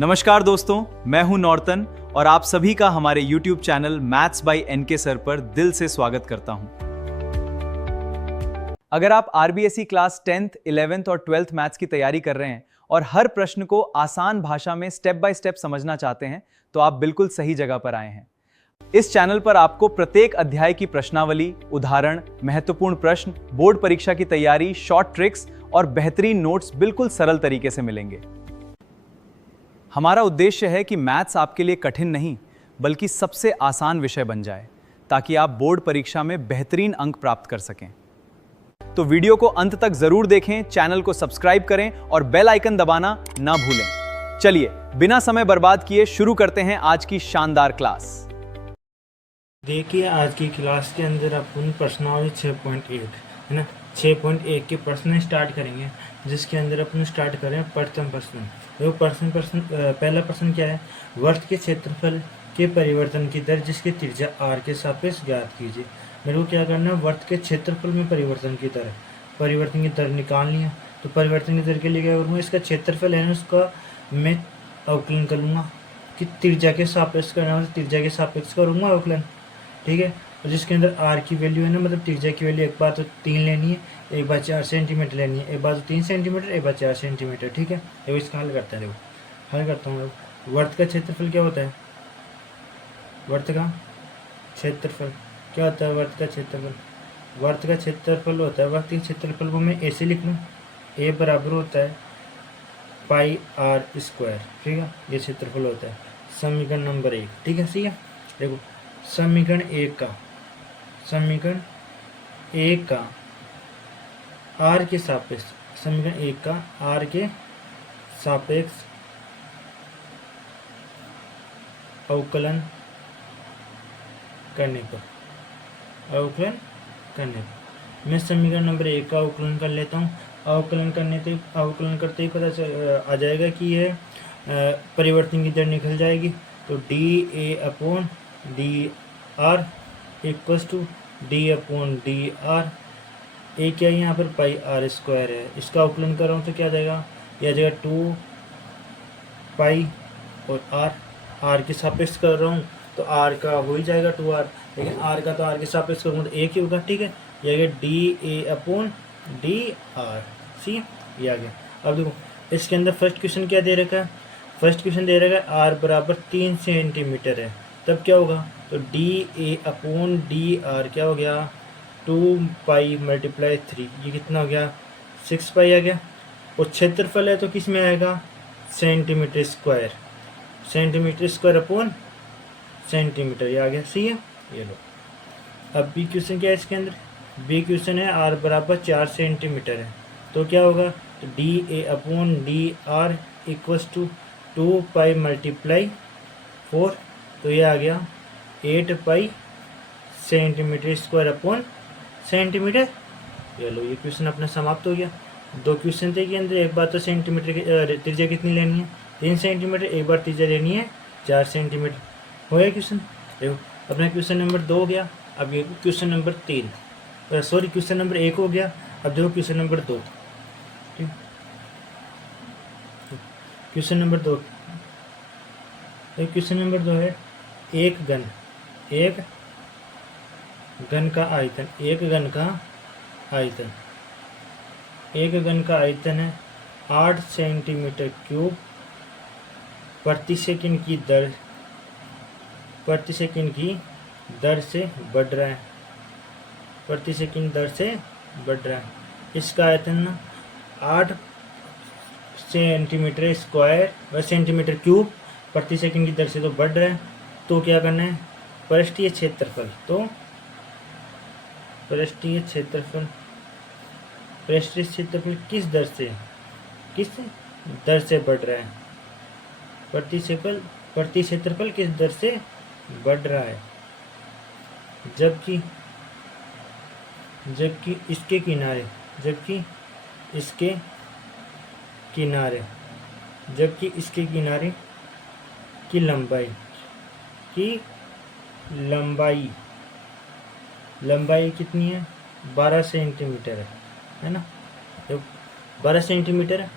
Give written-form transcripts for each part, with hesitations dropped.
नमस्कार दोस्तों, मैं हूं नॉर्तन और आप सभी का हमारे YouTube channel maths by NK sir पर दिल से स्वागत करता हूं। अगर आप आरबीएसई क्लास 10th, 11th और 12th मैथ्स की तैयारी कर रहे हैं और हर प्रश्न को आसान भाषा में स्टेप बाय स्टेप समझना चाहते हैं, तो आप बिल्कुल सही जगह पर आए हैं। इस चैनल पर आपको प्रत्येक अध्याय की प्रश्नावली, उदाहरण, महत्वपूर्ण प्रश्न, बोर्ड परीक्षा की तैयारी, शॉर्ट ट्रिक्स और बेहतरीन नोट्स बिल्कुल सरल तरीके से मिलेंगे। हमारा उद्देश्य है कि मैथ्स आपके लिए कठिन नहीं, बल्कि सबसे आसान विषय बन जाए, ताकि आप बोर्ड परीक्षा में बेहतरीन अंक प्राप्त कर सकें। तो वीडियो को अंत तक जरूर देखें, चैनल को सब्सक्राइब करें और बेल आइकन दबाना ना भूलें। चलिए, बिना समय बर्बाद किए शुरू करते हैं आज की शानदार क्लास। देखिए, आज की क्लास के अंदर अपन प्रश्नावली 6.1 है ना, 6.1 के प्रश्न स्टार्ट करेंगे, जिसके अंदर अपन स्टार्ट करें प्रथम प्रश्न। देखो पहला प्रश्न क्या है? वृत्त के क्षेत्रफल के परिवर्तन की दर जिसकी त्रिज्या r के सापेक्ष ज्ञात कीजिए। मेरे को क्या करना है? वृत्त के क्षेत्रफल में परिवर्तन की दर निकालनी है। तो परिवर्तन की दर के लिए क्या करूँगा? इसका क्षेत्रफल है ना, उसका मैं अवकलन कर लूँगा कि त्रिज्या के सापेक्ष करना, त्रिज्या के सापेक्ष करूँगा अवकलन, ठीक है। और जिसके अंदर r की वैल्यू है ना, मतलब त्रिज्या की वैल्यू एक बार तो 3 लेनी है, एक बार 4 सेंटीमीटर लेनी है, एक बार तो 3 सेंटीमीटर, एक बार 4 सेंटीमीटर, ठीक है। देखो इसका हल करते हैं। देखो हल करता हूँ। वृत्त का क्षेत्रफल क्या होता है? वृत्त का क्षेत्रफल क्या होता है? वृत्त का क्षेत्रफल होता है, वृत्त के क्षेत्रफल को मैं ऐसे लिख लूँ, ए बराबर होता है पाई r स्क्वायर, ठीक है। ये क्षेत्रफल होता है समीकरण नंबर 1, ठीक है। सही है। देखो समीकरण 1 का r के सापेक्ष, समीकरण 1 का r के सापेक्ष अवकलन करने पर मैं समीकरण नंबर 1 का अवकलन कर लेता हूँ। अवकलन करते ही पता आ जाएगा कि यह परिवर्तन की दर निकल जाएगी। तो D A upon D R equals to d upon D r. A क्या है यहाँ पर? पाई आर स्क्वायर है। इसका अवकलन कर रहा हूँ तो क्या जाएगा? यह जाएगा 2 पाई और आर के सापेक्ष कर रहा हूँ तो आर का हो ही जाएगा 2r, लेकिन आर का तो आर के सापेक्ष करूँगा तो एक ही होगा, ठीक है। यह आ गया डी ए अपॉन डी आर। सी ये आ गया। अब देखो इसके अंदर फर्स्ट क्वेश्चन क्या दे रखा है? फर्स्ट क्वेश्चन दे रखा है आर बराबर 3 सेंटीमीटर है, तब क्या होगा? तो D A upon D R क्या हो गया? 2 पाई मल्टीप्लाई 3, ये कितना हो गया? 6 पाई आ गया। और क्षेत्रफल है तो किस में आएगा? सेंटीमीटर स्क्वायर अपॉन सेंटीमीटर, ये आ गया। सही है। ये लो। अब बी क्वेश्चन क्या है इसके अंदर? बी क्वेश्चन है आर बराबर 4 सेंटीमीटर है, तो क्या होगा? तो D A upon D R equals to 2 pi multiply 4, तो ये आ गया 8 pi centimetre square upon centimetre. ये लो, ये क्वेश्चन अपना समाप्त हो गया। 2 क्वेश्चन थे के अंदर, एक बार तो सेंटीमीटर की त्रिज्या कितनी लेनी है? 3 सेंटीमीटर, एक बार त्रिज्या लेनी है 4 सेंटीमीटर। हो गया क्वेश्चन। देखो अपना क्वेश्चन नंबर 2 हो गया। अब ये question number 3, sorry question number 1 हो गया। अब देखो क्वेश्चन नंबर 2, ठीक। क्वेश्चन नंबर 2, क्वेश्चन नंबर 2 है एक घन का आयतन, एक घन का आयतन है 8 सेंटीमीटर क्यूब प्रति सेकंड की दर से बढ़ रहा है। इसका आयतन 8 सेंटीमीटर स्क्वायर व सेंटीमीटर क्यूब प्रति सेकंड की दर से तो बढ़ रहा है। तो क्या करना है? पृष्ठीय क्षेत्रफल किस दर से बढ़ रहा है? प्रति क्षेत्रफल किस दर से बढ़ रहा है? जबकि इसके किनारे की लंबाई कितनी है? 12 सेंटीमीटर है ना। 12 सेंटीमीटर है।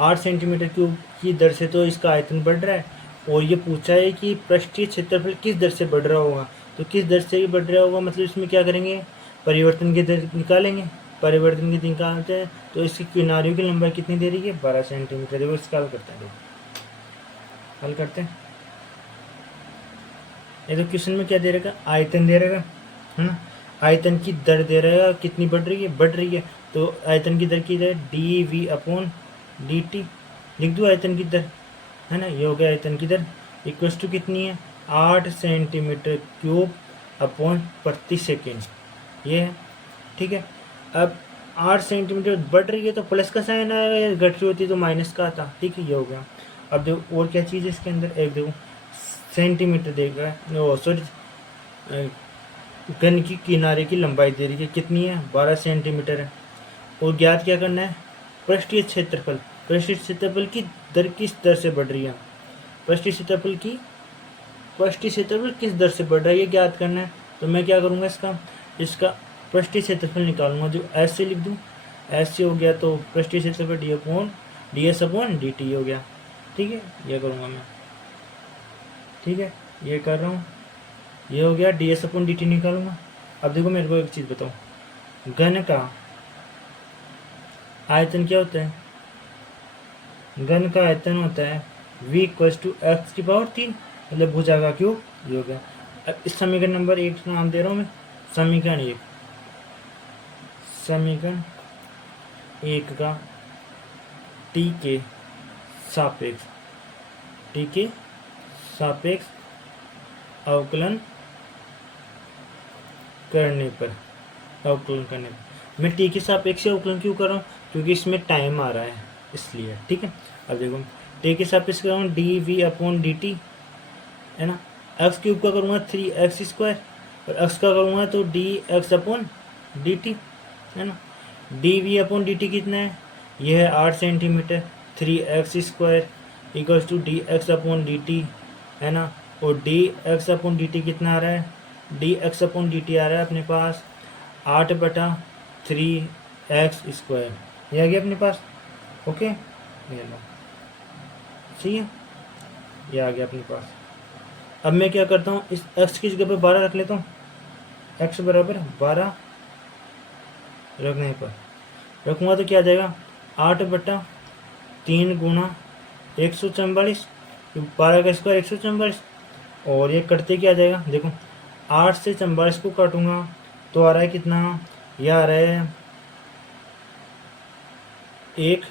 8 सेंटीमीटर क्यूब की दर से तो इसका आयतन बढ़ रहा है, और ये पूछा है कि पृष्ठीय क्षेत्रफल किस दर से बढ़ रहा होगा। तो किस दर से बढ़ रहा होगा मतलब इसमें क्या करेंगे, परिवर्तन की दर निकालेंगे। परिवर्तन की दर निकालते हैं तो इसकी किनारियों की लंबाई कितनी दे रही है, 12 सेंटीमीटर। देखो इसका हल करते हैं, देखो हल करते हैं। ये तो क्वेश्चन में क्या दे रहेगा, आयतन दे रहेगा, है ना। आयतन की दर दे रहेगा, कितनी बढ़ रही है, बढ़ रही है। तो आयतन की दर की दर d we upon D t लिख दूँ आयतन की दर, है ना। ये हो गया आयतन की दर, इक्वल्स टू कितनी है, 8 सेंटीमीटर क्यूब अपॉन प्रति सेकेंड, ये है। ठीक है, अब 8 सेंटीमीटर बढ़ रही है तो प्लस का साइन आएगा, घट रही होती तो माइनस का आता। ठीक है, ये हो गया। अब देखो और क्या चीज़ है इसके अंदर, एक देखो सेंटीमीटर देगा, ओ सॉरी, घन की किनारे की लंबाई दे रही है, कितनी है, 12 सेंटीमीटर है। और ज्ञात क्या करना है, पृष्ठीय क्षेत्रफल। पृष्ठीय क्षेत्रफल की दर किस दर से बढ़ रही है, पृष्ठीय क्षेत्रफल किस दर से बढ़ रहा है, ये ज्ञात करना है। तो मैं क्या करूँगा, इसका पृष्ठीय क्षेत्रफल निकालूंगा, जो एस से लिख दूँ, एस से हो गया तो पृष्ठीय क्षेत्रफल D s upon D t हो गया। ठीक है, ये करूँगा मैं, ठीक है, ये कर रहा हूँ, ये हो गया, D s upon D T निकालूंगा। अब देखो मेरे को एक चीज़ बताओ, घन का आयतन क्या होता है, घन का आयतन होता है v इक्वल्स टू एक्स की पावर 3, मतलब भुजा का क्यूब, ये हो गया। अब इस समीकरण नंबर 1 नाम दे रहा हूँ मैं, समीकरण 1, समीकरण 1 का टी के सापेक्ष, टी के सापेक्ष अवकलन करने पर, मैं टी के सापेक्ष अवकलन क्यों कर रहा हूँ, क्योंकि इसमें टाइम आ रहा है इसलिए। ठीक है, अब देखो टी के सापेक्ष कर रहा हूँ, D we upon D T, है ना। एक्स क्यूब का करूँगा 3x², और एक्स का करूँगा तो d x upon D T, है ना। D we upon D t कितना है, यह है 8 centimetre, 3x² equals to d x upon D T, है ना। और d x upon D t कितना आ रहा है, d x upon D t आ रहा है अपने पास 8/3x², ये आ गया अपने पास। ओके, ये लो, सही है, ये आ गया अपने पास। अब मैं क्या करता हूँ, इस x की जगह पे 12 रख लेता हूँ, x बराबर 12 रखने पर रखूँगा तो क्या आ जाएगा, 8/3 गुणा 144, 12 का स्क्वायर 144, और ये कटते क्या आ जाएगा, देखो 8 से 44 को काटूंगा तो आ रहा है कितना, यह आ रहा है 1,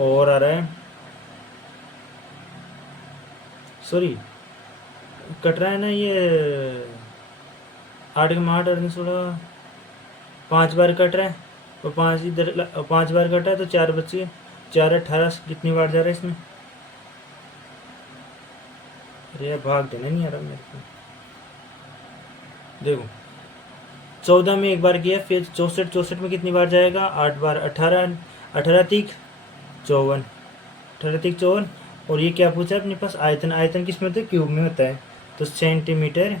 और आ रहा है, सॉरी कट रहा है ना ये, 8 के 8 और 16, 5 बार कट रहा है, और 5 इधर 5 बार कट रहा है तो 4 बचे, 4 18 कितनी बार जा रहा है इसमें, अरे यार भाग देना नहीं आ रहा मेरे को। देखो 14 में एक बार किया, फिर 64 में कितनी बार जाएगा, 8 बार, 18, 18 तीक 54, 18 तीक 54। और ये क्या पूछा है अपने पास, आयतन। आयतन किस में होता है, क्यूब में होता है, तो सेंटीमीटर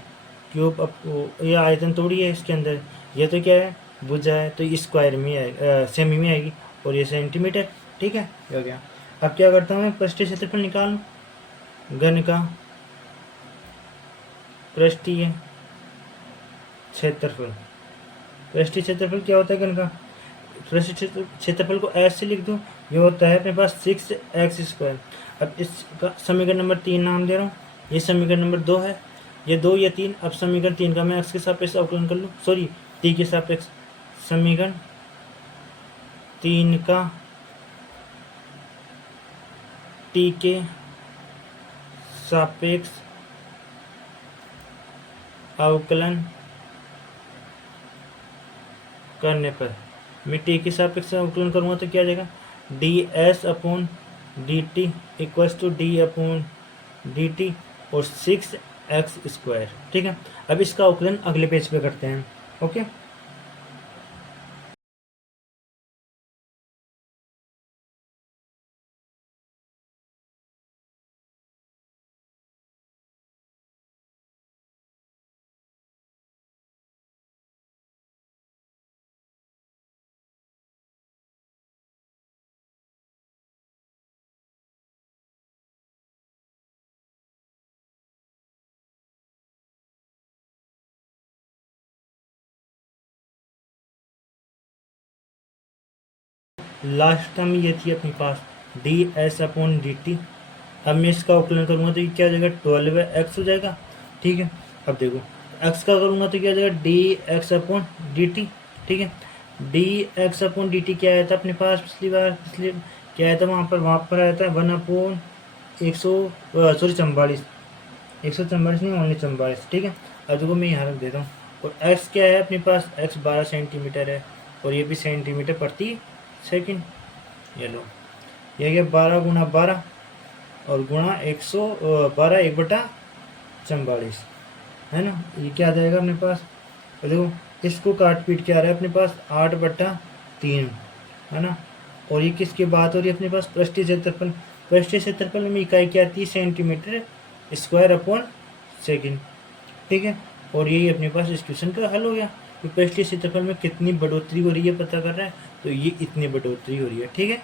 क्यूब। अब ये आयतन थोड़ी है इसके अंदर, ये तो क्या है, भुजा है, तो स्क्वायर में आएगी, सेमी में आएगी, और ये सेंटीमीटर। ठीक है, हो गया। अब क्या करता हूँ मैं, पृष्ठीय क्षेत्रफल निकाल, घन का पृष्ठीय क्षेत्रफल। पृष्ठीय क्षेत्रफल क्या होता है घन का, पृष्ठीय क्षेत्रफल को ऐसे से लिख दूँ, ये होता है अपने पास 6x²। अब इसका समीकरण नंबर 3 नाम दे रहा हूँ, ये समीकरण नंबर 2 है, ये 2 या 3। अब समीकरण 3 का मैं x के सापेक्ष अवकलन कर लूँ, सॉरी t के सापेक्ष, समीकरण 3 का t के सापेक्ष अवकलन करने पर, मैं टी के सापेक्ष अवकलन करूँगा तो क्या आ जाएगा, d s upon D t equals to d upon D t और 6x²। ठीक है, अब इसका अवकलन अगले पेज पे करते हैं। ओके। लास्ट टर्म ये थी अपने पास d s upon D t. अब मैं इसका अवकलन करूँगा तो ये क्या हो जाएगा 12x हो जाएगा। ठीक है, अब देखो x का करूँगा तो क्या हो जाएगा D x upon D T. ठीक है, d x upon D t क्या आया था अपने पास पिछली बार, पिछले क्या आया था वहाँ पर आया था 1/144 144 नहीं ओनली 44। ठीक है, अब देखो मैं यहाँ रख देता हूँ। और x क्या है अपने पास, x 12 सेंटीमीटर है और ये भी सेंटीमीटर प्रति सेकंड। ये लो, ये क्या 12 गुना 12 और गुणा 112 1/44 है ना, ये क्या आ जाएगा अपने पास। और देखो इसको काट पीट के आ रहा है अपने पास 8/3 है ना। और ये किसकी बात हो रही है अपने पास, पृष्ठीय क्षेत्रफल। पृष्ठीय क्षेत्रफल में इकाई क्या आती है सेंटीमीटर स्क्वायर अपॉन सेकंड। ठीक है, और यही अपने पास इस क्वेश्चन का हल हो गया। तो पृष्ठीय क्षेत्रफल में कितनी बढ़ोतरी हो रही है पता कर रहा है, तो ये इतनी बढ़ोतरी हो रही है। ठीक है,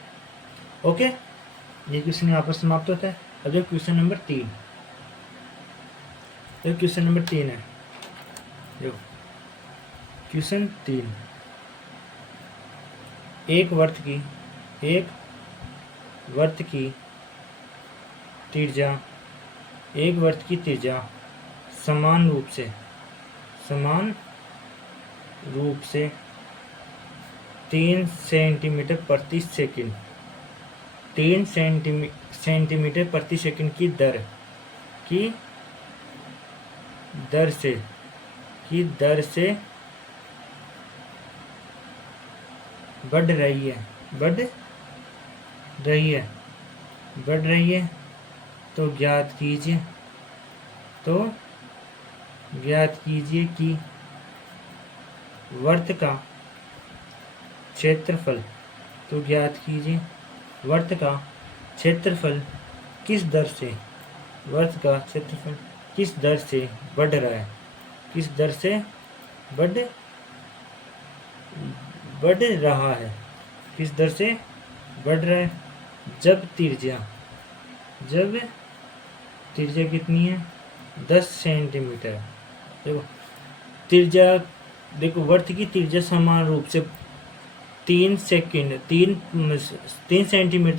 ओके, ये क्वेश्चन यहाँ पर समाप्त होता है। अब जो क्वेश्चन नंबर 3, जो क्वेश्चन नंबर 3 है, जो क्वेश्चन 3, एक वर्त की त्रिज्या समान रूप से 3 सेंटीमीटर प्रति सेकंड 3 सेंटीमीटर प्रति सेकंड की दर से बढ़ रही है, तो ज्ञात कीजिए कि वर्त का क्षेत्रफल किस दर से बढ़ रहा है, जब त्रिज्या कितनी है 10 सेंटीमीटर। देखो वर्त की त्रिज्या समान रूप से 3 सेंटीमीटर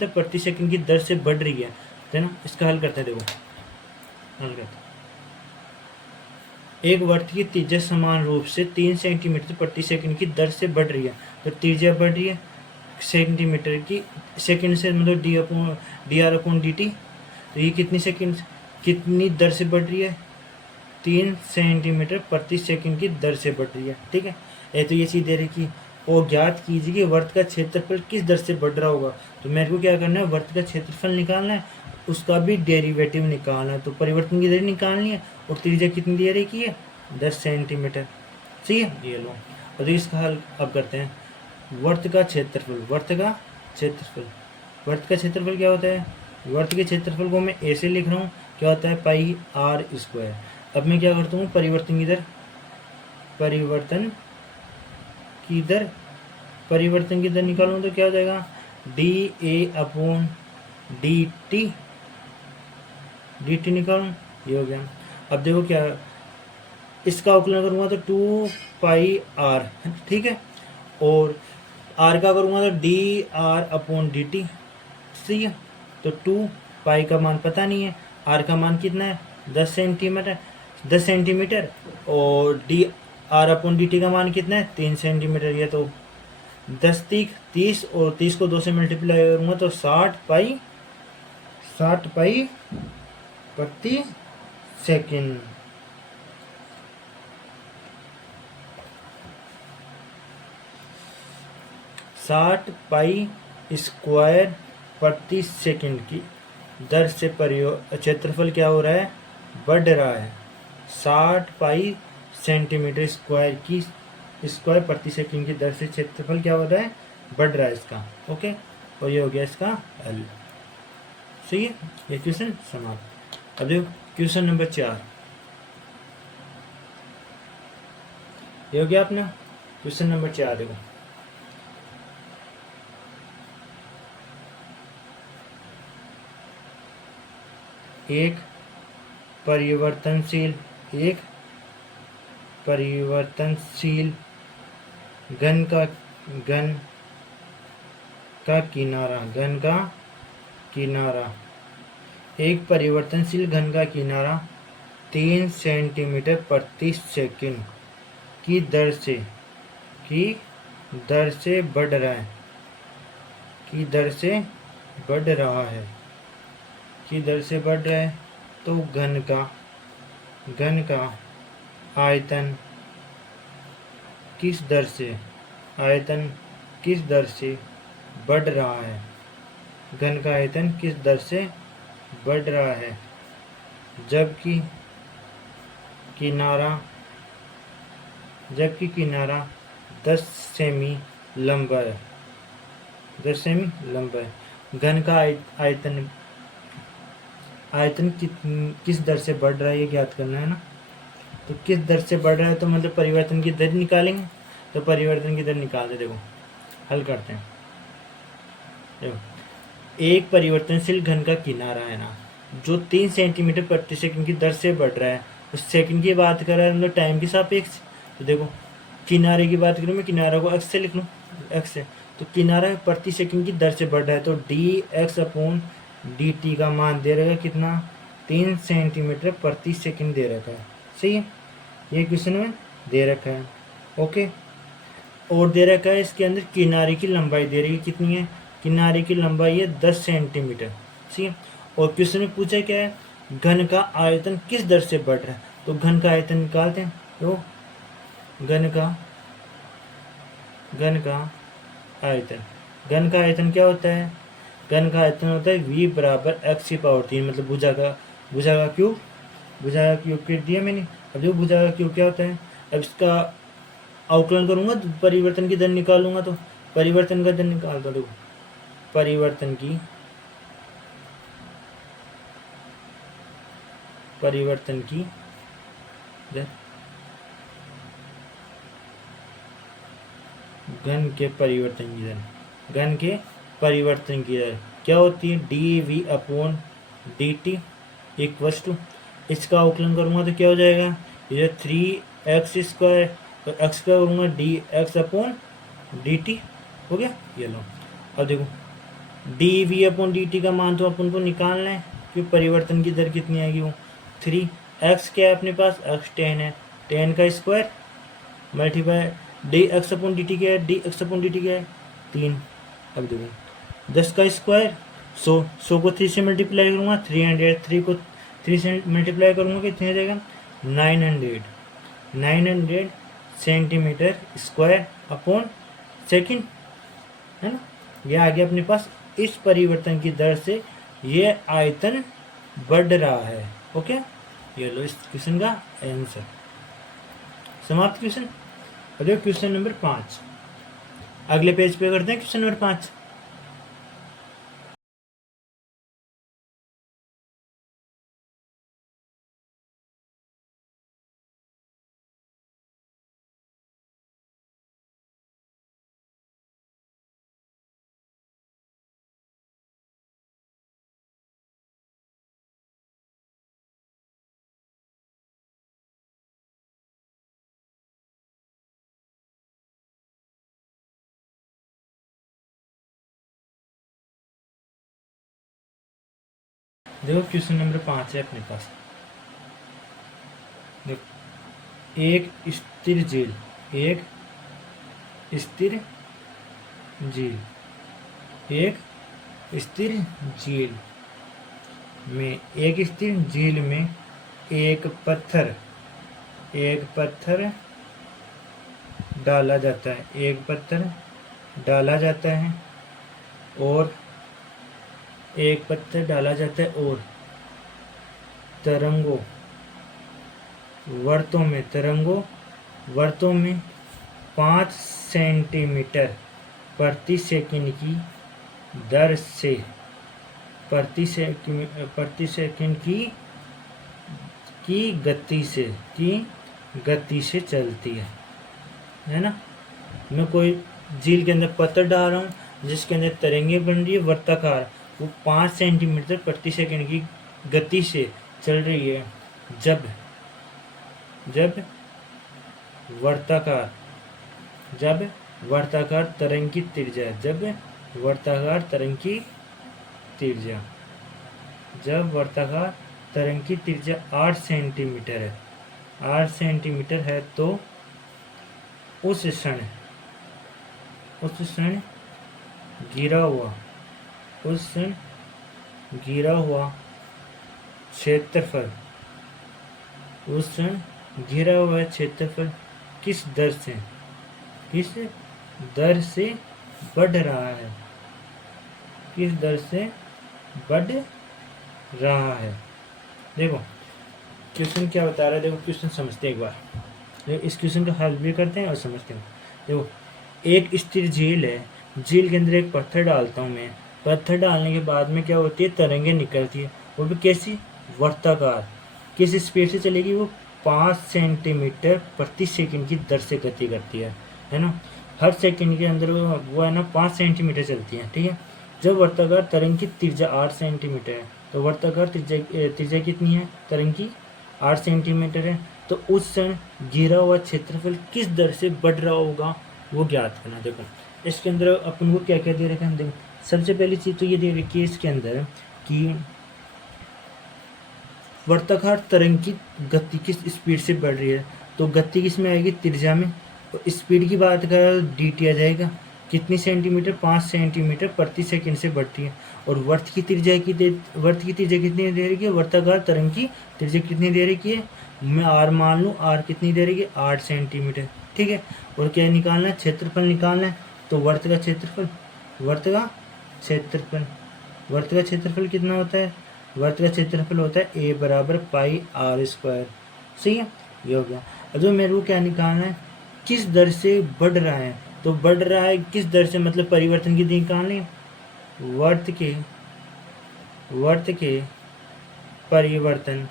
प्रति सेकंड की दर से बढ़ रही है ना। इसका हल करते हैं, देखो हल करते हैं। एक वर्त की त्रिज्या समान रूप से 3 सेंटीमीटर प्रति सेकंड की दर से बढ़ रही है, तो त्रिज्या बढ़ रही है सेंटीमीटर की, सेकंड से मतलब D r upon D t. तो ये कितनी दर से बढ़ रही है 3 सेंटीमीटर प्रति सेकंड की दर से बढ़ रही है। ठीक है, तो ये चीज़ दे रही कि वो ज्ञात कीजिए कि वर्त का क्षेत्रफल किस दर से बढ़ रहा होगा। तो मेरे को क्या करना है, वर्त का क्षेत्रफल निकालना है, उसका भी डेरिवेटिव निकालना है। तो परिवर्तन की दर निकालनी है और त्रिज्या कितनी दे रही है 10 सेंटीमीटर। ठीक है, ये लो, और इसका हल अब करते हैं। वर्त का क्षेत्रफल क्या होता है, वर्त के क्षेत्रफल को मैं ऐसे लिख रहा हूँ, क्या होता है पाई आर स्क्वायर। अब मैं क्या करता हूँ, परिवर्तन की दर निकालूँ तो क्या हो जाएगा D A upon D T निकालूँ, ये हो गया। अब देखो क्या इसका अवकलन करूँगा तो 2 पाई आर, ठीक है, और आर का करूँगा तो D r upon D T. सही है, तो 2 पाई का मान पता नहीं है, आर का मान कितना है 10 सेंटीमीटर और D r upon D t का मान कितना है 3 सेंटीमीटर। ये तो 10 30 और 30 को 2 से मल्टीप्लाई करूँगा तो 60 पाई प्रति सेकंड। पाई स्क्वायर प्रति सेकंड की दर से क्षेत्रफल क्या हो रहा है, बढ़ रहा है। 60 पाई सेंटीमीटर स्क्वायर प्रति सेकंड की दर से क्षेत्रफल क्या हो रहा है, बढ़ रहा है इसका। ओके, और ये हो गया इसका हल। सही है, ये क्वेश्चन समाप्त। अब देखो क्वेश्चन नंबर 4, ये हो गया अपना क्वेश्चन नंबर 4। देखो एक परिवर्तनशील घन का किनारा, घन का किनारा, एक परिवर्तनशील घन का किनारा 3 सेंटीमीटर प्रति सेकंड की दर से बढ़ रहा है, की दर से बढ़ रहा है, की दर से बढ़ रहा है। तो घन का आयतन किस दर से, आयतन किस दर से बढ़ रहा है, घन का आयतन किस दर से बढ़ रहा है, जबकि किनारा 10 सेमी लंबा है, 10 सेमी लंबा है। घन का आयतन किस दर से बढ़ रहा है ये ज्ञात करना है ना। तो किस दर से बढ़ रहा है, तो मतलब परिवर्तन की दर निकालेंगे। तो परिवर्तन की दर निकालते, देखो हल करते हैं। देखो, एक परिवर्तनशील घन का किनारा है ना, जो 3 सेंटीमीटर प्रति सेकंड की दर से बढ़ रहा है, उस सेकंड की बात कर रहा है, मतलब टाइम के सापेक्ष। तो देखो किनारे की बात करूँ, मैं किनारा को एक्स से लिख लूँ, एक्स से। तो किनारा प्रति सेकंड की दर से बढ़ रहा है, तो d x upon D t का मान दे रहेगा कितना, 3 सेंटीमीटर प्रति सेकंड दे रखा है। सही है, ये क्वेश्चन में दे रखा है। ओके, और दे रखा है इसके अंदर किनारे की लंबाई दे रही है, कितनी है, किनारे की लंबाई है 10 सेंटीमीटर। ठीक है, और क्वेश्चन में पूछा क्या है, घन का आयतन किस दर से बढ़ रहा है। तो घन का आयतन निकालते हैं। तो घन का आयतन क्या होता है, घन का आयतन होता है v बराबर x की पावर 3, मतलब भुजा का क्यूब कर दिया मैंने। अब देखो भुजा का क्यूब क्या होता है, अब इसका अवकलन करूंगा तो परिवर्तन की दर निकालूंगा, तो परिवर्तन का दर निकालता हूं। देखो परिवर्तन की दर, घन के परिवर्तन की दर क्या होती है, d we upon D t equals to, इसका अवकलन करूंगा तो क्या हो जाएगा, ये 3x², तो x का करूँगा d x upon D t, हो गया। ये लो, अब देखो d we upon D t का मान तो अपन को निकालना है, कि परिवर्तन की दर कितनी आएगी, वो 3x क्या है अपने पास, x 10 है, 10 का square multiply d x upon D t क्या है, d x upon D t क्या है 3। अब देखो 10 का स्क्वायर 100 को 3 से मल्टीप्लाई करूँगा 300, 3 को 3 से मल्टीप्लाई करूँगा कितने आ जाएगा 900 सेंटीमीटर स्क्वायर अपॉन सेकंड, है ना। ये आ गया अपने पास, इस परिवर्तन की दर से ये आयतन बढ़ रहा है। ओके, ये लो इस क्वेश्चन का आंसर, समाप्त क्वेश्चन। अब देखो क्वेश्चन नंबर 5, अगले पेज पे करते हैं क्वेश्चन नंबर 5। देखो क्वेश्चन नंबर 5 है अपने पास। देखो एक स्थिर झील में एक पत्थर डाला जाता है, और तरंगों वर्तों में 5 सेंटीमीटर प्रति सेकंड की दर से प्रति सेकंड की गति से चलती है ना। मैं कोई झील के अंदर पत्थर डाल रहा हूँ जिसके अंदर तरंगे बन रही है वर्ताकार, वो 5 सेंटीमीटर प्रति सेकंड की गति से चल रही है, जब वर्ताकार तरंग की त्रिज्या वर्ताकार तरंग की त्रिज्या, जब वर्ताकार तरंग की त्रिज्या 8 सेंटीमीटर है, 8 सेंटीमीटर है, तो उस क्षण गिरा हुआ क्षेत्रफल, उस क्षण गिरा हुआ क्षेत्रफल किस दर से बढ़ रहा है, किस दर से बढ़ रहा है। देखो क्वेश्चन क्या बता रहा है, देखो क्वेश्चन समझते हैं एक बार, देखो इस क्वेश्चन का हल भी करते हैं और समझते हैं। देखो एक स्थिर झील है, झील के अंदर एक पत्थर डालता हूँ मैं, पत्थर डालने के बाद में क्या होती है, तरंगे निकलती है, वो भी कैसी, वर्ताकार, किस स्पीड से चलेगी, वो 5 सेंटीमीटर प्रति सेकंड की दर से गति करती है ना। हर सेकंड के अंदर वो है ना 5 सेंटीमीटर चलती है, ठीक है। जब वर्ताकार तरंग की त्रिज्या 8 सेंटीमीटर है, तो वर्ताकार त्रिज्या कितनी है, तरंग की 8 सेंटीमीटर है, तो उस क्षण गिरा हुआ क्षेत्रफल किस दर से बढ़ रहा होगा, वो ज्ञात करना। देखो इसके अंदर अपन को क्या क्या दे रखा है, देखो सबसे पहली चीज़ तो ये दे रखी है इसके अंदर कि वर्ताकार तरंग की गति किस स्पीड से बढ़ रही है, तो गति किस में आएगी, त्रिज्या में। तो स्पीड की बात करें तो dt आ जाएगा, कितनी सेंटीमीटर, 5 सेंटीमीटर प्रति सेकंड से बढ़ती है। और वर्त की त्रिज्या कितनी दे रही है, वर्ताकार तरंग की त्रिज्या कितनी दे रही है, मैं r मान लूँ, r कितनी दे रही है, 8 सेंटीमीटर, ठीक है। और क्या निकालना है, क्षेत्रफल निकालना है, तो वर्त का क्षेत्रफल कितना होता है, वर्त का क्षेत्रफल होता है a बराबर पाई r स्क्वायर, सही है, ये हो गया। अब जो मेरे को क्या निकालना है, किस दर से बढ़ रहा है, तो बढ़ रहा है किस दर से, मतलब परिवर्तन की निकालनी है, वर्त के परिवर्तन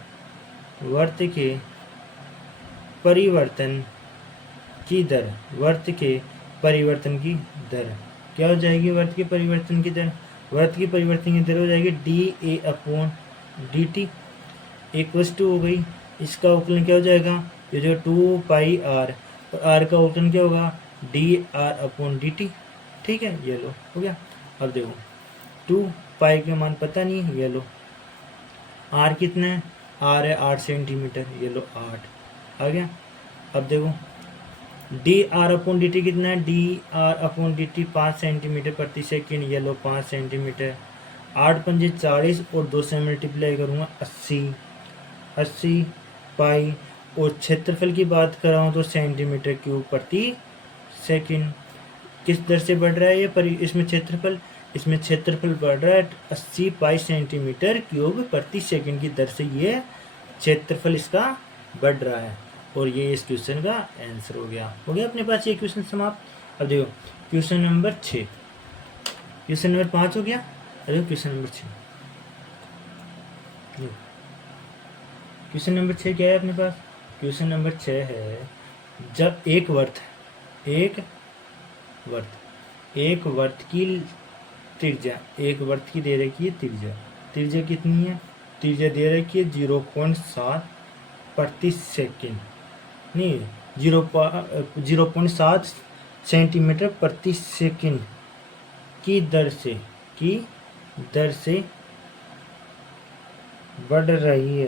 की दर, वर्त के परिवर्तन की दर क्या हो जाएगी, वर्त के परिवर्तन की दर हो जाएगी dA/dt इक्वल्स टू हो गई, इसका अवकलन क्या हो जाएगा, ये जो 2 पाई r, और r का अवकलन क्या होगा, dr/dt, ठीक है, ये लो हो गया। अब देखो 2 पाई के मान पता नहीं है, ये लो, r कितना है, r है 8 सेंटीमीटर, ये लो 8 आ गया। अब देखो dr/dt कितना है, dr/dt 5 सेंटीमीटर प्रति सेकंड, ये लो 5 सेंटीमीटर, 8 पंजे 40 और 2 से मल्टीप्लाई करूँगा 80 पाई, और क्षेत्रफल की बात कर रहा हूँ तो सेंटीमीटर क्यूब प्रति सेकंड, किस दर से बढ़ रहा है ये इसमें क्षेत्रफल बढ़ रहा है 80 पाई सेंटीमीटर क्यूब प्रति सेकंड की दर से ये क्षेत्रफल इसका बढ़ रहा है। और ये इस क्वेश्चन का आंसर हो गया अपने पास ये क्वेश्चन समाप्त। अब देखो क्वेश्चन नंबर 6, क्वेश्चन नंबर 5 हो गया, देखो क्वेश्चन नंबर 6, क्वेश्चन नंबर 6 क्या है अपने पास, क्वेश्चन नंबर 6 है, जब एक वर्त की त्रिज्या, एक वर्त की दे रखी है त्रिज्या कितनी है, त्रिज्या दे रखी है 0.7 प्रति सेकंड, नहीं 0.7 सेंटीमीटर प्रति सेकंड की दर से बढ़ रही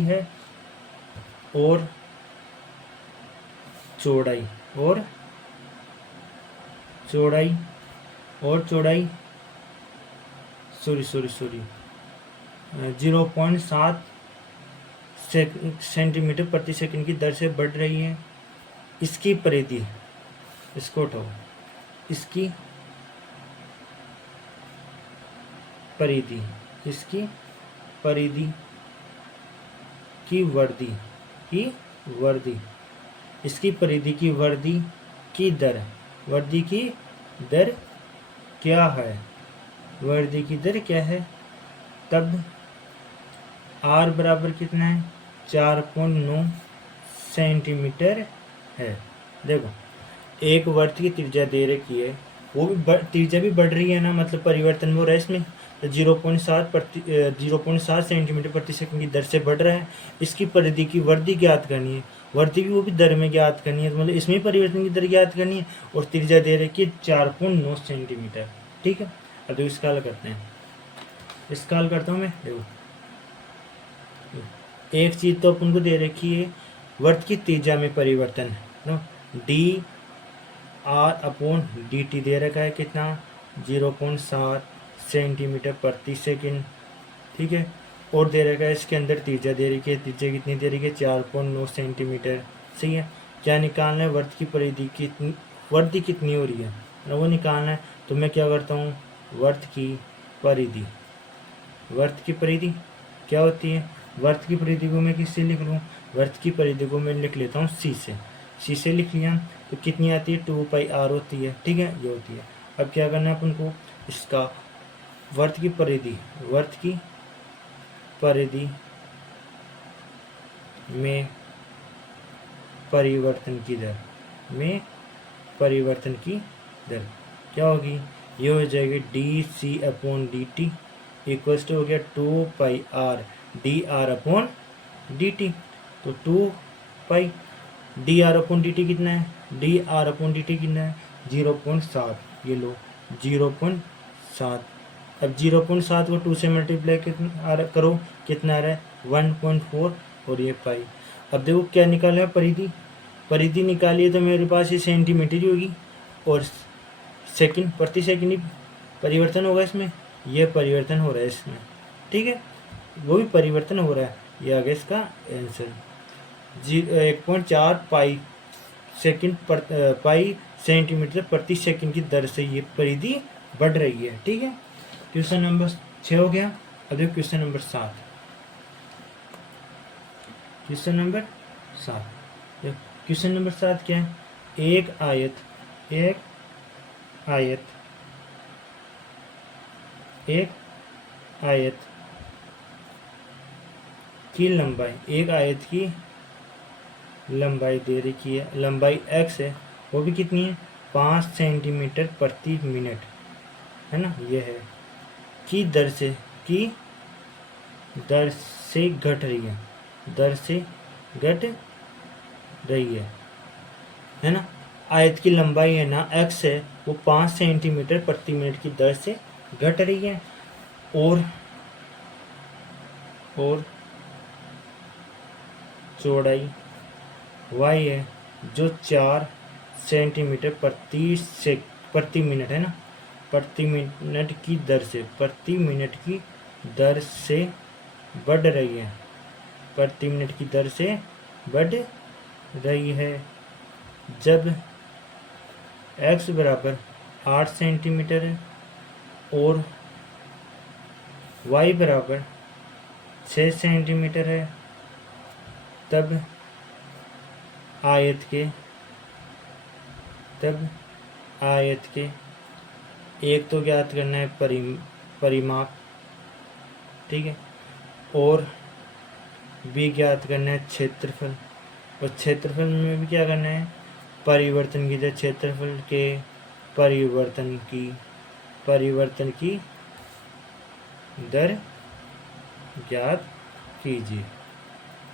है और चौड़ाई 0.7 सेंटीमीटर प्रति सेकंड की दर से बढ़ रही है। इसकी परिधि, इसको उठाओ, इसकी परिधि की वर्दी की दर क्या है, तब r बराबर कितना है, 4.9 सेंटीमीटर है। देखो एक वर्त की त्रिज्या दे रखी है, वो भी त्रिज्या भी बढ़ रही है ना, मतलब परिवर्तन हो रहा है इसमें, तो 0.7 सेंटीमीटर प्रति सेकंड की दर से बढ़ रहा है। इसकी परिधि की वर्दी ज्ञात करनी है, वर्त की वो भी दर में ज्ञात करनी है, तो मतलब इसमें परिवर्तन की दर ज्ञात करनी है, और त्रिज्या दे रखी है 4.9 सेंटीमीटर। ठीक है, अब देखो इसका हल करते हैं। इसका हल करता हूँ मैं। देखो एक चीज तो अपन को दे रखी है, वर्त की त्रिज्या में परिवर्तन नो d r upon D t दे रखा है कितना 0.7 सेंटीमीटर प्रति सेकंड। ठीक है, और दे रखा है इसके अंदर त्रिज्या दे रखी है, त्रिज्या कितनी दे रखी है 4.9 सेंटीमीटर। सही है, क्या निकालना है, वर्त की परिधि कितनी, वर्ध कितनी हो रही है ना वो निकालना है। तो मैं क्या करता हूँ, वर्त की परिधि, वर्त की परिधि क्या होती है, वर्त की परिधि को मैं किससे लिख लूँ, वर्त की परिधि को मैं लिख लेता हूँ सी से। सी से लिख लिया तो कितनी आती है 2πr होती है। ठीक है, ये होती है। अब क्या करना है अपन को, इसका वर्त की परिधि, वर्त की परिधि में परिवर्तन की दर, में परिवर्तन की दर क्या होगी, ये हो जाएगी d c upon D t equals to हो गया 2πr d r upon D t. तो 2π d r upon D t कितना है, d r upon D t कितना है 0.7, ये लो 0.7। अब 0.7 को 2 से मल्टीप्लाई करो, कितना आ रहा है 1.4, और ये पाई। अब देखो क्या निकाला है, परिधि, परिधि निकालिए तो मेरे पास ये सेंटीमीटर ही होगी, और सेकंड प्रति सेकंड ही परिवर्तन होगा इसमें, ये परिवर्तन हो रहा है इसमें। ठीक है, वो भी परिवर्तन हो रहा है, ये आ गया इसका आंसर। 1.4 पाई सेकंड पाई सेंटीमीटर प्रति सेकंड की दर से ये परिधि बढ़ रही है। ठीक है, क्वेश्चन नंबर 6 हो गया। अब देखो question number 7, question number 7, question number 7 क्या है, एक आयत, एक आयत, एक आयत की लंबाई, एक आयत की लंबाई दे रखी है, लंबाई x है, वो भी कितनी है 5 सेंटीमीटर प्रति मिनट, है ना, ये है, की दर से, की दर से घट रही है, दर से घट रही है ना। आयत की लंबाई है ना x है, वो 5 सेंटीमीटर प्रति मिनट की दर से घट रही है, और चौड़ाई y है जो 4 सेंटीमीटर प्रति मिनट, है ना, प्रति मिनट की दर से, प्रति मिनट की दर से बढ़ रही है, प्रति मिनट की दर से बढ़ रही है। जब x बराबर 8 सेंटीमीटर है और y बराबर 6 सेंटीमीटर है, तब आयत के एक तो ज्ञात करना है परिमाप, ठीक है, और भी ज्ञात करना है क्षेत्रफल, और क्षेत्रफल में भी क्या करना है परिवर्तन की दर, क्षेत्रफल के परिवर्तन की दर ज्ञात कीजिए,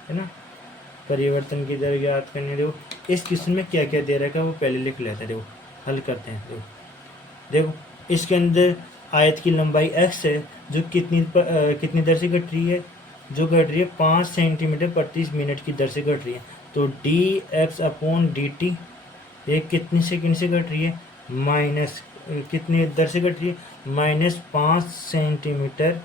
है ना, परिवर्तन की दर ज्ञात करने दो। इस क्वेश्चन में क्या क्या दे रखा है वो पहले लिख लेते हैं। देखो हल करते हैं। देखो इसके अंदर आयत की लंबाई x है जो कितनी दर से घट रही है, जो घट रही है 5 सेंटीमीटर प्रति मिनट की दर से घट रही है। तो dx अपॉन dt ये कितनी सेकंड से घट रही है, माइनस कितनी दर से घट रही है, -5 सेंटीमीटर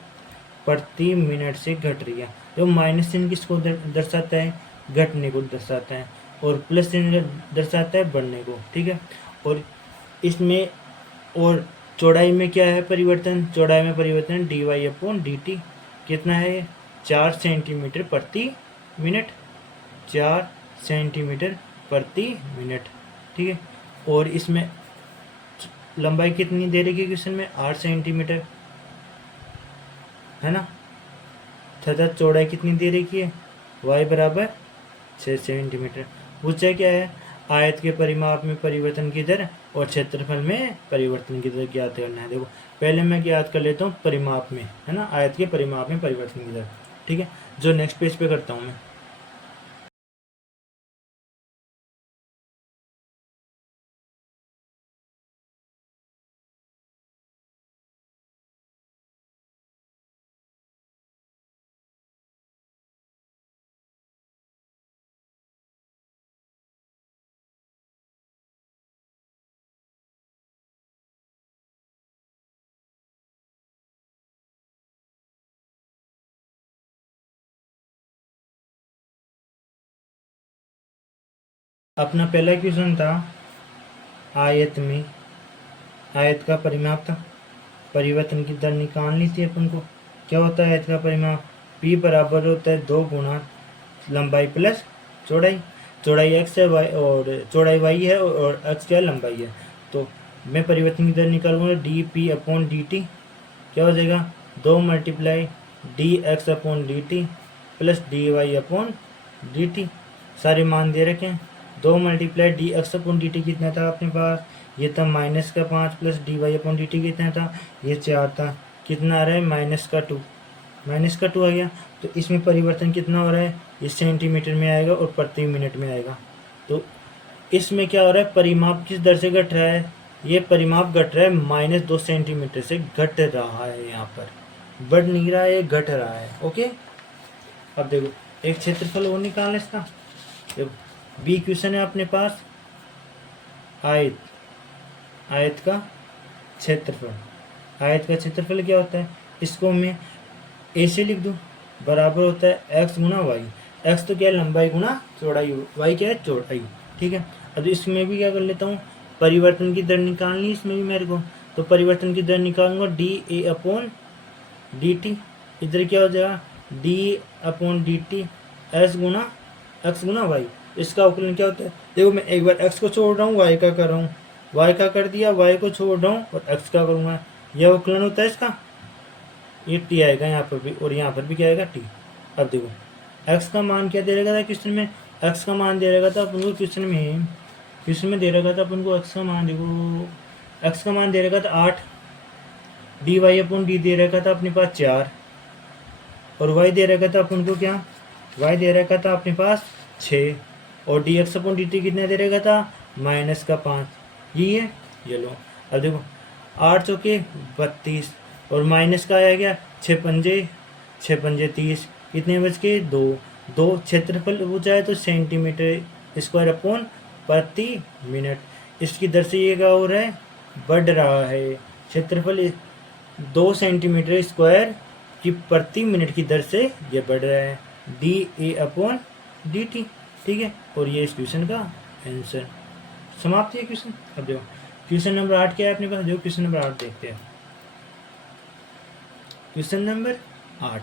प्रति मिनट से घट रही है। तो माइनस चिन्ह किसको दर्शाता है, घटने को दर्शाता है, और प्लस चिन्ह दर्शाता है बढ़ने को, ठीक है। और इसमें और चौड़ाई में क्या है परिवर्तन, चौड़ाई में परिवर्तन dy अपॉन dt कितना है 4 सेंटीमीटर प्रति मिनट, 4 सेंटीमीटर प्रति मिनट, ठीक है। और इसमें लंबाई कितनी दे रखी है क्वेश्चन में 8 सेंटीमीटर, है ना, तथा चौड़ाई कितनी दे रखी है y बराबर 6 सेंटीमीटर। पूछा क्या है आयत के परिमाप में परिवर्तन की दर और क्षेत्रफल में परिवर्तन की दर ज्ञात करना है। देखो पहले मैं ज्ञात कर लेता हूँ परिमाप में, है ना, आयत के परिमाप में परिवर्तन की दर, ठीक है, जो नेक्स्ट पेज पे करता हूँ मैं। अपना पहला क्वेश्चन था आयत में, आयत का परिमाप था, परिवर्तन की दर निकालनी थी अपन को। क्या होता है आयत का परिमाप? P बराबर होता है 2 गुना लंबाई प्लस चौड़ाई। चौड़ाई x है y और चौड़ाई y है और x क्या लंबाई है। तो मैं परिवर्तन की दर निकालूंगा d p upon D t. क्या हो जाएगा? 2 multiply d x upon D t plus d y upon D t. सारे मान दे रखे हैं। 2 multiply d x upon D t कितना था अपने पास? ये था -5 plus d y upon D t कितना था? ये 4 था। कितना आ रहा है? -2 आ गया। तो इसमें परिवर्तन कितना हो रहा है? ये सेंटीमीटर में आएगा और प्रति मिनट में आएगा। तो इसमें क्या हो रहा है? परिमाप किस दर से घट रहा है? ये परिमाप घट रहा है -2 सेंटीमीटर से घट रहा है। यहाँ पर बढ़ नहीं रहा है, घट रहा है। ओके, अब देखो एक क्षेत्रफल और निकालना इसका। देखो बी क्वेश्चन है अपने पास, आयत, आयत का क्षेत्रफल। आयत का क्षेत्रफल क्या होता है? इसको मैं ऐसे लिख दूं, बराबर होता है x गुना वाई। एक्स तो क्या है? लंबाई गुना चौड़ाई, वाई क्या है? चौड़ाई। ठीक है, अब इसमें भी क्या कर लेता हूँ, परिवर्तन की दर निकालनी इसमें भी मेरे को। तो परिवर्तन की दर निकालूंगा डी ए अपॉन डी टी। इधर क्या हो जाएगा? D upon D t s गुना एक्स गुना वाई। इसका अवकलन क्या होता है? देखो मैं एक बार एक्स को छोड़ रहा हूँ, वाई का कर रहा हूँ, वाई का कर दिया, वाई को छोड़ रहा हूँ और एक्स का करूँगा। यह अवकलन होता है इसका। ये टी आएगा यहाँ पर भी और यहाँ पर भी क्या आएगा? टी। अब देखो एक्स का मान क्या दे रखा था क्वेश्चन में? एक्स का मान दे रखा था अपन को क्वेश्चन में दे रखा था अपन को एक्स का मान। देखो एक्स का मान दे रखा था 8, डी वाई अपॉन डी दे रखा था अपने पास 4 और वाई दे रखा था अपन को क्या? वाई दे रखा था अपने पास 6 और d x upon D T कितने दे रखा था? -5। यही है, ये लो। अब देखो 8 चौके 32 और माइनस का आया क्या? 6 पंजे 30। कितने बच के? 2 क्षेत्रफल पूछा है तो सेंटीमीटर स्क्वायर अपॉन प्रति मिनट। इसकी दर से ये क्या हो रहा है? बढ़ रहा है। क्षेत्रफल 2 सेंटीमीटर स्क्वायर की प्रति मिनट की दर से ये बढ़ रहा है, D A upon D T. ठीक है, और ये इस क्वेश्चन का आंसर। समाप्त है क्वेश्चन। अब देखो क्वेश्चन नंबर 8 क्या है अपने पास? देखो क्वेश्चन नंबर 8 देखते हैं। क्वेश्चन नंबर 8,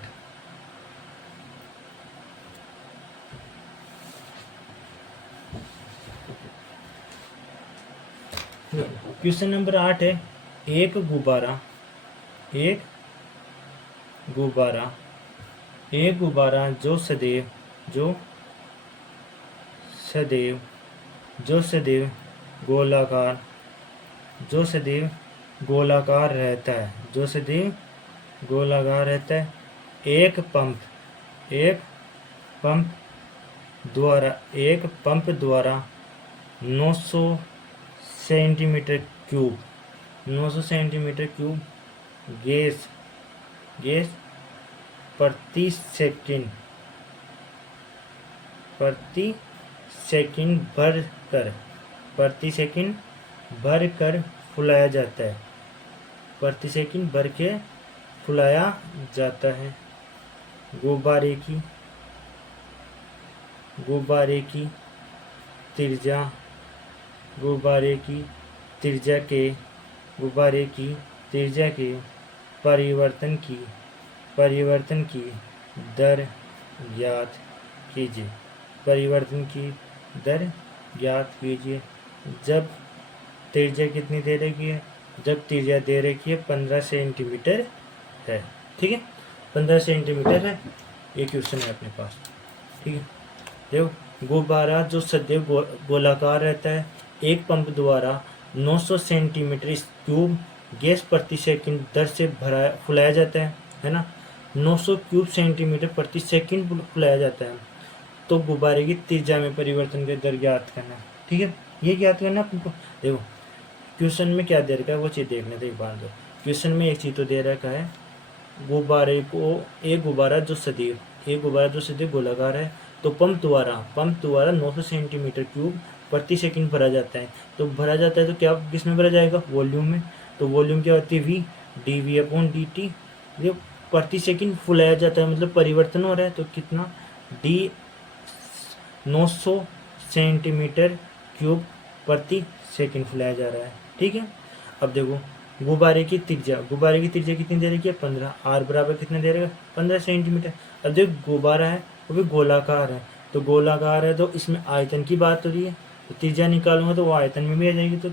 क्वेश्चन नंबर 8 है, एक गुब्बारा जो सदैव गोलाकार रहता है, एक पंप द्वारा 900 सेंटीमीटर क्यूब गैस प्रति सेकंड भर कर फुलाया जाता है। गुब्बारे की त्रिज्या के परिवर्तन की दर ज्ञात कीजिए। जब त्रिज्या कितनी दे रखी है? जब त्रिज्या दे रखी है 15 सेंटीमीटर है। ठीक है, 15 सेंटीमीटर है। ये क्वेश्चन है अपने पास। ठीक है, देखो गुब्बारा जो सदैव गोलाकार रहता है, एक पंप द्वारा 900 सेंटीमीटर क्यूब गैस प्रति सेकंड दर से फुलाया जाता है ना। 900 क्यूब सेंटीमीटर प्रति सेकंड फुलाया जाता है। तो गुब्बारे की त्रिज्या में परिवर्तन का दर ज्ञात करना। ठीक है, ये ज्ञात करना आपको। देखो क्वेश्चन में क्या दे रखा है वो चीज़ देखने थे एक बार। दो क्वेश्चन में एक चीज़ तो दे रखा है, एक गुब्बारा जो सदैव गोलाकार है, तो पंप द्वारा 900 सेंटीमीटर क्यूब प्रति सेकंड भरा जाता है। तो क्या किस में भरा जाएगा? वॉल्यूम में। तो वॉल्यूम क्या होती है? V, d we upon D t. ये प्रति सेकंड फुलाया जाता है, मतलब परिवर्तन हो रहा है। तो कितना? डी 900 सेंटीमीटर क्यूब प्रति सेकंड फैलाया जा रहा है। ठीक है, अब देखो गुब्बारे की त्रिज्या कितनी दे रखी है 15, आर बराबर कितना दे रहा है 15 सेंटीमीटर। अब देखो गुब्बारा है वो भी गोलाकार है, तो गोलाकार है तो इसमें आयतन की बात हो रही है, तो त्रिज्या निकालूंगा तो वो आयतन में भी आ जाएगी। तो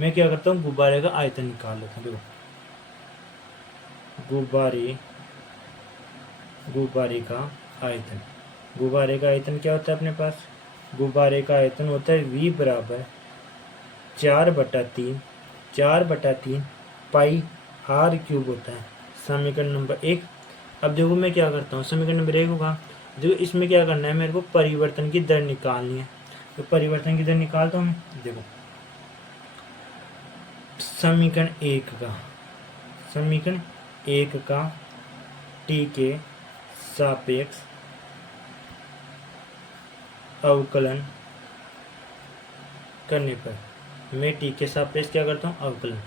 मैं क्या करता हूँ गुब्बारे का आयतन निकाल लेता हूँ। देखो गुब्बारे का आयतन क्या होता है अपने पास, गुब्बारे का आयतन होता है V बराबर 4/3 पाई आर क्यूब होता है, समीकरण नंबर 1। अब देखो मैं क्या करता हूँ, समीकरण नंबर 1 होगा, देखो इसमें क्या करना है, मेरे को परिवर्तन की दर निकालनी है, तो परिवर्तन की दर निकालता हूँ। देखो समीकरण 1 का टी के सापेक्ष अवकलन करने पर, मैं टी के सापेक्ष क्या करता हूँ अवकलन,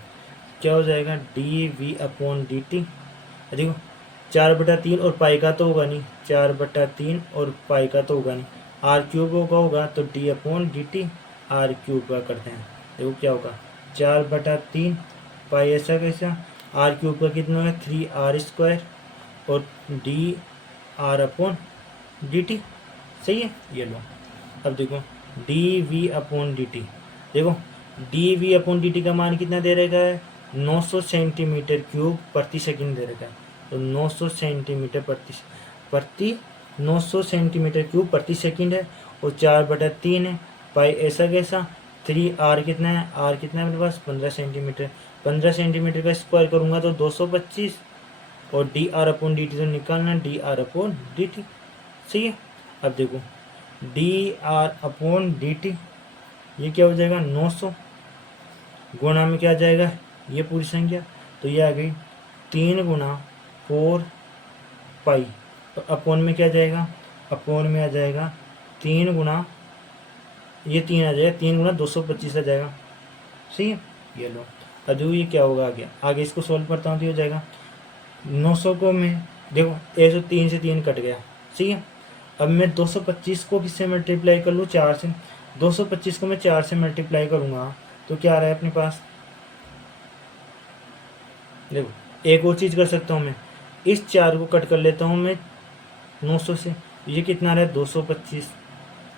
क्या हो जाएगा dv/dt। देखो 4/3 और पाई का तो होगा नहीं, 4/3 और पाई का तो होगा नहीं, आर क्यूब होगा तो d/dt आर क्यूब का करते हैं। देखो क्या होगा 4/3 पाई, ऐसा कैसा, आर क्यूब का कितना होगा 3r² और dr/dt। सही है, ये लो। अब देखो dv/dt, देखो dv/dt का मान कितना दे रखा है 900 सेंटीमीटर क्यूब प्रति सेकंड दे रखा है, तो 900 सेंटीमीटर क्यूब प्रति सेकंड है, और 4/3 है, पाई ऐसा कैसा, 3r कितना है, r कितना है मेरे पास 15 सेंटीमीटर, 15 सेंटीमीटर का स्क्वायर करूँगा तो 225, और dr/dt तो निकालना dr/dt। सही है, अब देखो dr/dt ये क्या हो जाएगा 900 गुणा में क्या आ जाएगा ये पूरी संख्या, तो ये आ गई 3 गुणा 4 पाई, तो अपोन में क्या जाएगा, अपोन में आ जाएगा 3 गुणा, ये 3 आ जाएगा, 3 गुणा 225 आ जाएगा। सही है, ये लो। अब ये क्या होगा आगे इसको सोल्व करता हूँ तो ये हो जाएगा 900 को मैं देखो 103 से 3 कट गया। सही है, अब मैं 225 को किससे मल्टीप्लाई कर लूँ 4 से, 225 को मैं 4 से मल्टीप्लाई करूँगा तो क्या आ रहा है अपने पास, देखो एक और चीज़ कर सकता हूँ मैं, इस 4 को कट कर लेता हूँ मैं 900 से, ये कितना आ रहा है 225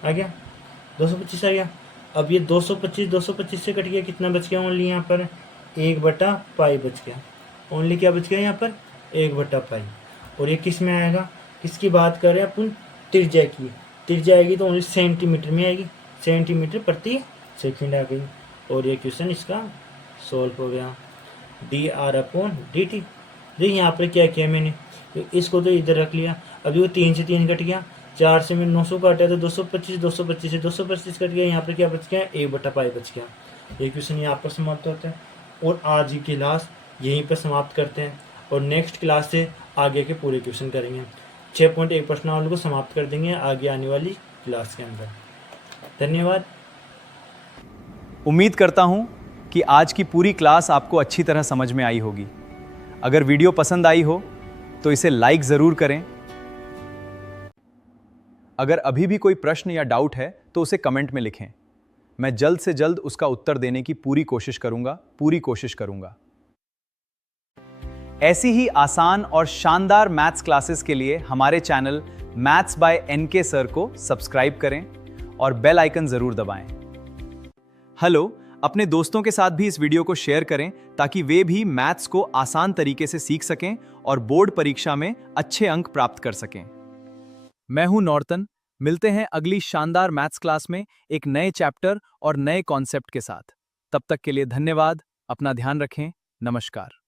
आ गया, 225 आ गया। अब ये 225 से कट गया, कितना बच गया ओनली यहाँ पर 1/पाई बच गया, ओनली क्या बच गया यहाँ पर 1/पाई। और ये किस में आएगा, किसकी बात कर रहे हैं अपन, त्रिज्या की, त्रिज्या आएगी तो ओनली सेंटीमीटर में आएगी, सेंटीमीटर प्रति सेकंड आ गई, और ये क्वेश्चन इसका सॉल्व हो गया dr/dt। देखिए यहाँ पर क्या किया मैंने, इसको तो इधर रख लिया, अभी वो 3 से 3 कट गया, 4 से मैं 900 काटा तो 225 से 225 कट गया, यहाँ पर क्या बच गया 1/पाई बच गया। ये क्वेश्चन यहाँ पर समाप्त होता है, और आज की क्लास यहीं पर समाप्त करते हैं, और नेक्स्ट क्लास से आगे के पूरे क्वेश्चन करेंगे, 6.1 प्रश्नावली को समाप्त कर देंगे आगे आने वाली क्लास के अंदर। धन्यवाद। उम्मीद करता हूं कि आज की पूरी क्लास आपको अच्छी तरह समझ में आई होगी। अगर वीडियो पसंद आई हो तो इसे लाइक ज़रूर करें। अगर अभी भी कोई प्रश्न या डाउट है तो उसे कमेंट में लिखें, मैं जल्द से जल्द उसका उत्तर देने की पूरी कोशिश करूंगा। ऐसी ही आसान और शानदार मैथ्स क्लासेस के लिए हमारे channel maths by NK sir को सब्सक्राइब करें और बेल आइकन जरूर दबाएं। हेलो, अपने दोस्तों के साथ भी इस वीडियो को शेयर करें ताकि वे भी मैथ्स को आसान तरीके से सीख सकें और बोर्ड परीक्षा में अच्छे अंक प्राप्त कर सकें। मैं हूं नॉर्तन, मिलते हैं अगली शानदार मैथ्स क्लास में एक नए चैप्टर और नए कॉन्सेप्ट के साथ। तब तक के लिए धन्यवाद, अपना ध्यान रखें, नमस्कार।